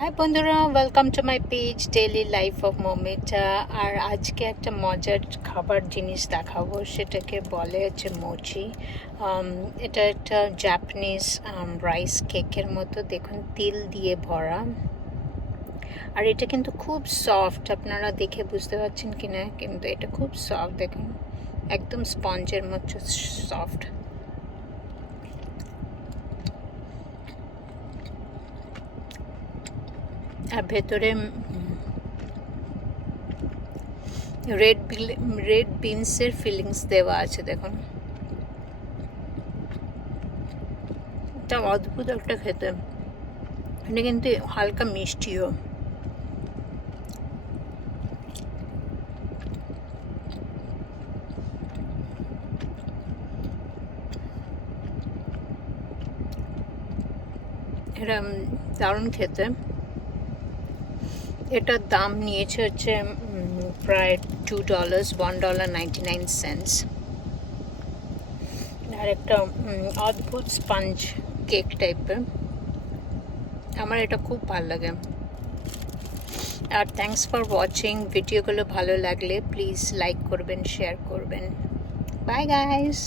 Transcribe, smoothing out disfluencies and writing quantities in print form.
High বন্ধুরা, welcome to my page daily life of Moumita. আর আজকে একটা মজার খাবার জিনিস দেখাবো, সেটাকে বলে হচ্ছে মোচি। এটা একটা জাপানিজ রাইস কেকের মতো, দেখুন তিল দিয়ে ভরা। আর এটা কিন্তু খুব সফট, আপনারা দেখে বুঝতে পারছেন কি না, কিন্তু এটা খুব সফট, দেখুন একদম স্পঞ্জের মতো সফট। আর ভেতরে রেড বিনসের ফিলিংস দেওয়া আছে, দেখুন এটা অদ্ভুত একটা খেতে। এটা কিন্তু হালকা মিষ্টিও। এটা দারুণ খেতে। এটার দাম নিয়েছে হচ্ছে প্রায় $2, $1.99। আর একটা অদ্ভুত স্পঞ্জ কেক টাইপের, আমার এটা খুব ভালো লাগে। আর থ্যাংকস ফর ওয়াচিং। ভিডিওগুলো ভালো লাগলে প্লিজ লাইক করবেন, শেয়ার করবেন। Bye guys.